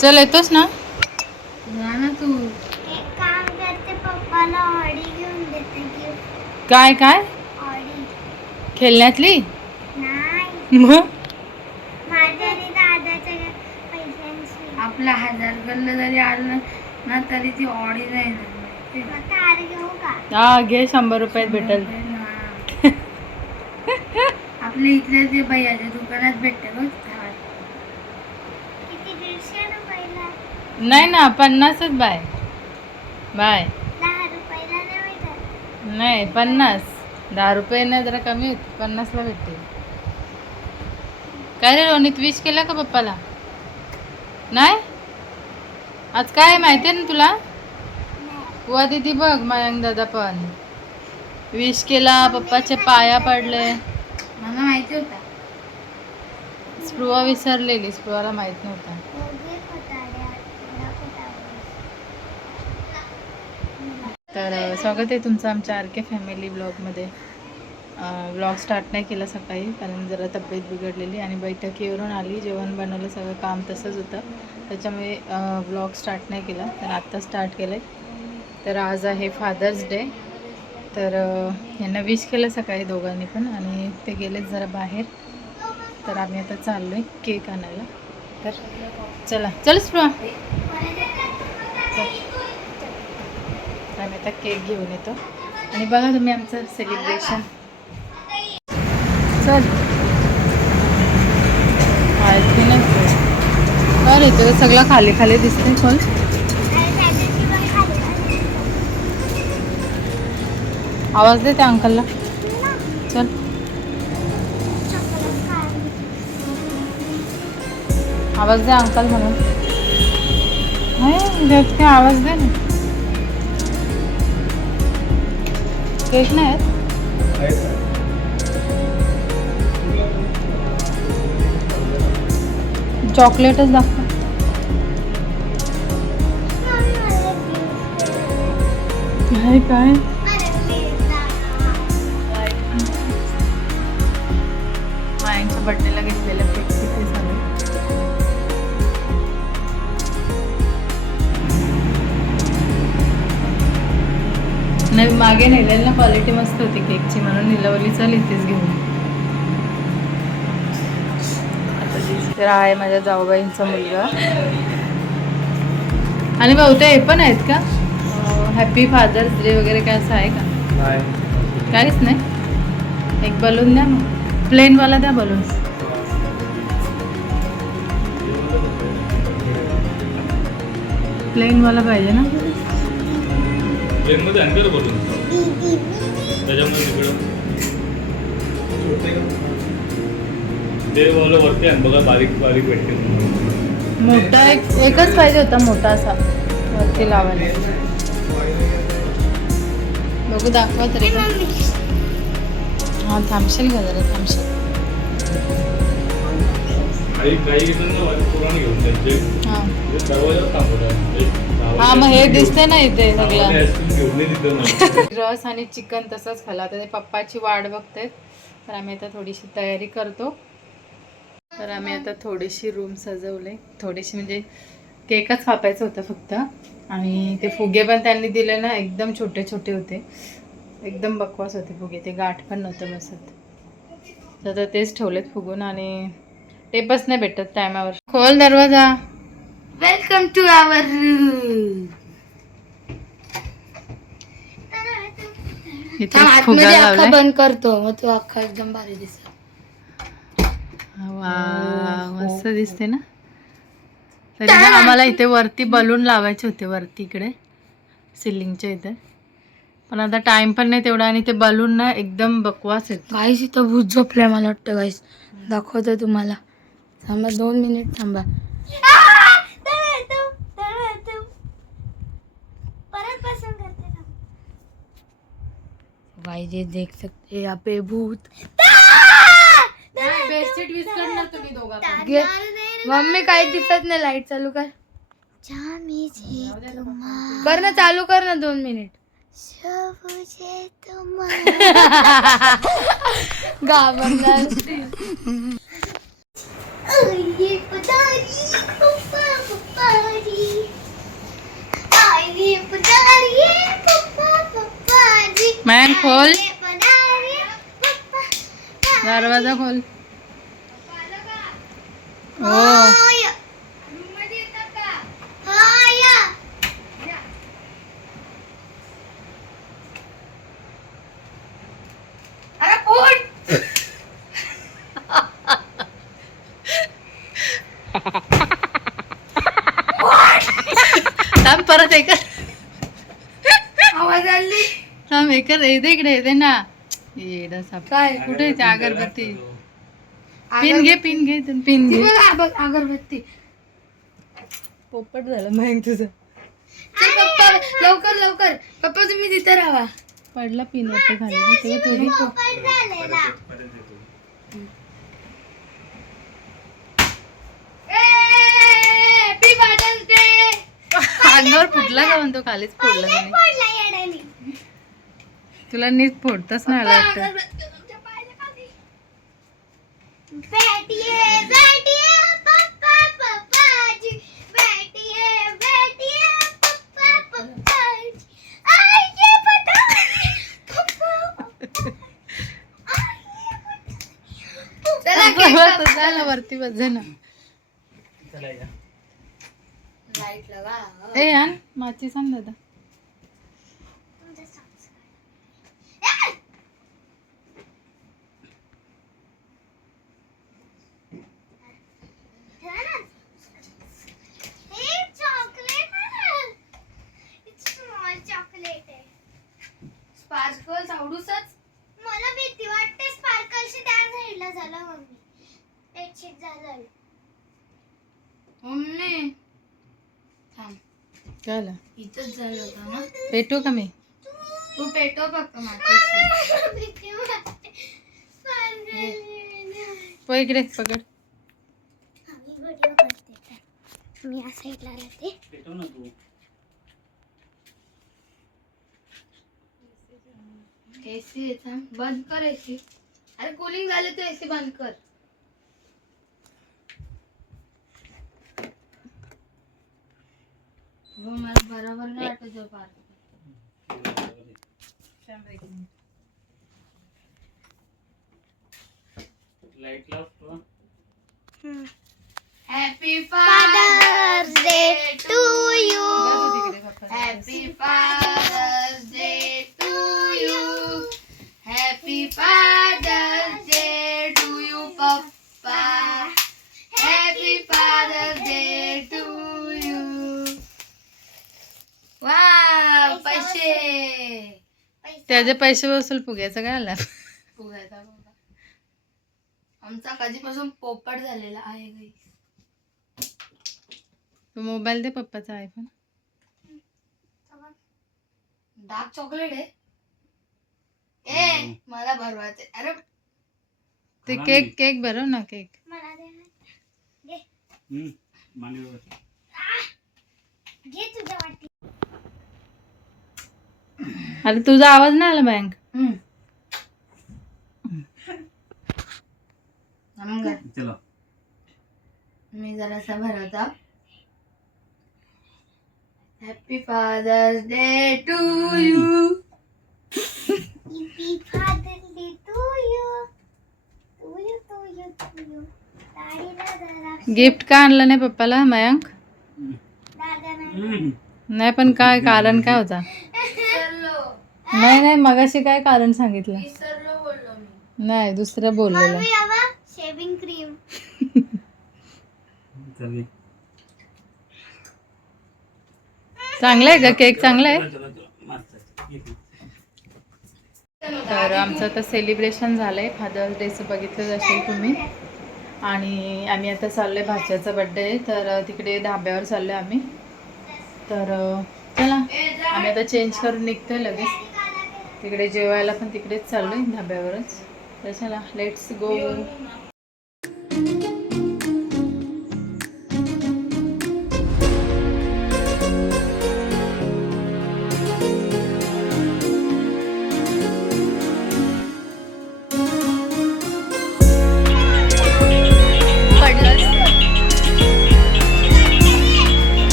चल येतोस ना? जा ना तू. एक काम करते, पप्पाला ऑडी घेऊन देते गिफ्ट. काय काय ऑडी खेळण्यातली? नाही, मग माझ्या आणि दादाच्या पैशांची. आपला 1000 गल्ल जरी आलं ना तरी ती ऑडी नाही ना. मग कार घेऊ का? हा घे, 100 रुपयात भेटल. आपल्या इथल्या ते भैयाच्या दुकानात भेटते बघ. किती? 150 रुपयाला? नाही ना, 50च बाय. बाय 10 रुपयाला नाही भेटत. नाही 50. 10 रुपये नाही, जरा कमी होते. 50ला भेटते. काय रे रोनित, विश केला का पप्पाला? नाही? आज काय आहे माहिती आहे ना तुला? नाही. वा दीदी बघ, मयंक दादा पण विश केला, पप्पाचे पाया पडले. मला माहिती होता. स्पृहा विसरलेली, स्पृहाला माहित नव्हता. दोघे खोटाड्या, एवढा खोटाडा. तर स्वागत आहे तुमचं आमच्या आर के फॅमिली ब्लॉगमध्ये. ब्लॉग स्टार्ट नाही केला सकाळी, कारण जरा तब्येत बिघडलेली आणि बैठकीवरून आली, जेवण बनवलं, सगळं काम तसंच होतं, त्याच्यामुळे ब्लॉग स्टार्ट नाही केला. तर आत्ता स्टार्ट केलं आहे. तर आज आहे फादर्स डे. तर यांना विश केलं सकाळी दोघांनी पण, आणि ते गेलेत जरा बाहेर. तर आम्ही आता चाललो आहे केक आणायला. तर चला, चल स्पृहा. आम्ही आता केक घेऊन येतो आणि बघा तुम्ही आमचं सेलिब्रेशन. चल अरे ते सगळं खाली खाली दिसते. चल आवाज दे त्या अंकलला. चल आवाज दे अंकल म्हणून. नाही काय आवाज दे ना. केक नाही आहेत? चॉकलेटच दाखव. काय काय मायांच्या बर्थडेला घेतलेलं केक किती झालं. नाही मागे नेलेलं ना, क्वालिटी मस्त होती केकची, म्हणून निलवली चल इथेच घेऊन. तर आहे माझ्या जाऊबाईंचा मुलगा. आणि बहुतेक हे पण आहेत का, हॅपी फादर्स डे वगैरे काय असं आहे का? काहीच नाही. एक बलून द्या मग, प्लेनवाला द्या बलून. प्लेनवाला पाहिजे ना. प्लेनमध्ये आणलं बोलून त्याच्यामध्ये तिकडं ते वाला वरती आण बघा, बारीक बारीक भेटते. मोठा एकच पाहिजे होता, मोठा असा वरती लावायला. बघू दाखवा तरी पण. हां थांबशील का जरा, थांबशील. काही पुराण घेऊन त्यांचे हां दरवाजावर थांबवतात. हां मग हे दिसते ना इथे सगळं घेऊन तिथं रस आणि चिकन तसंच खाला. तर ते पप्पाची वाट बघते. तर आम्ही आता थोडीशी तयारी करतो. तर आम्ही आता थोडीशी रूम सजवले, थोडीशी म्हणजे केकच कापायचं होतं फक्त. आणि ते फुगे पण त्यांनी दिले ना, एकदम छोटे छोटे होते, एकदम बकवास होते फुगे, ते गाठ पण नव्हतं बसत. तर आता तेच ठेवलेत फुगून, आणि टेपच नाही भेटत टायमावर. खोल दरवाजा. Welcome to our room. इथे फुगा लावलाय. बंद करतो, मग तू अख्खा एकदम भारी दिसत. वा मस्त दिसते ना. तरी ना आम्हाला इथे वरती बलून लावायचे होते, वरती इकडे सिलिंगच्या इथे, पण आता टाइम पण नाही तेवढा, आणि ते बलून ना एकदम बकवास आहेत. गाईस इथं भूत झोपलंय, मला वाटतं. गाईस दाखवतो तुम्हाला, थांबा 2 मिनिट थांबा. परत पसंत करते ना. गाईस ये देख सकते यहाँ पे भूत. बेडशीट विस्कट ना तुम्ही दोघा पण. मम्मी काही दिसत नाही. लाईट चालू कर. कर ना, चालू कर ना 2 मिनिट. घाबरणार. ये पदारी पप्पा पप्पा मॅन खोल पधारे पप्पा दरवाजा खोल. हो होय होय अरे कोण थांब परत एक आवाज आली थांब एक येते इकडे येते ना. येडा साप काय कुठे येते अगरबत्ती. पिन घे पिन घे पिन घे. बघ अगरबत्ती. पोपट झालं मग तुझं. चल पप्पा लवकर लवकर पप्पा तुम्ही तिथे राहा. पडला पिन वरती खाली ना ते तुझी पोपट झालेला हॅपी फादर्स डे. अंगावर फुटला का म्हणतो खालीच फोडला त्याने. पडला येड्याने तुला नीट फोडताच नाही आला वाटतं. बैठिए बैठिए पप्पा पप्पाजी बैठिए बैठिए पप्पा पप्पाजी आइए पधारे पप्पा चला झालं वरती बस ना. लाईट लगा. ए आण माची सांग दादा. स्पार्कल्स आवडूसच. मला भीती वाटते स्पार्कलशी त्या साईडला झालं मम्मी बेडशीट झालं मम्मी थांब झालं इथंच झालं होतं ना. पेटू का मी. तू पेटव फक्त माझ्याशी. भीती वाटते पो इकडे पकड. आम्ही व्हिडिओ करते मी या साईडला राहते पेटव ना तू. एसी आहे बंद कर एसी. अरे कूलिंग झाले तर एसी बंद कर. हो मला बरोबर नाही वाटत जो पार्क. लाईट लाव. Happy father's day to you happy father's day to you. Happy father's day to you पप्पा. Happy father's day to you. Wow पैसे. त्याचे पैसे वसूल फुग्याचं काय आला. फुगायचा बाबा. आमचा कधीपासून पोपट झालेला आहे गाईस. तू मोबाईल दे पप्पाचा आयफोन. डार्क चॉकलेट आहे. ए मला भरवायचे. अरे ते केक केक भरव ना केक. मला दे ना. मांडीवर. घे तुझ्या वाटी अरे तुझा आवाज नाही आला बँक. चलो मी जरासा भरवता. Happy father's day to you. Happy father's day to you to you to you to you दाढीला जरा गिफ्ट का आणलं नाही पप्पाला मयांक. दादा नाही नाही पण काय कारण काय होता. विसरलो नाही नाही मगाशी काय कारण सांगितलं. विसरलो बोललो मी. नाही दुसरं बोललेलं. मम्मी यावा शेविंग क्रीम चल चांगला आहे का केक चांगला आहे. चलो मस्त. तर आमचं आता सेलिब्रेशन झालं आहे. फादर्स डेचं बघितलं असेल तुम्ही. आणि आम्ही आता चाललो आहे भाच्याचा बड्डे आहे तर तिकडे धाब्यावर चाललो आहे आम्ही. तर चला आम्ही आता चेंज करून निघतो आहे लगेच. तिकडे जेवायला पण तिकडेच चाललो आहे धाब्यावरच. तर चला लेट्स गो.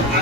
आई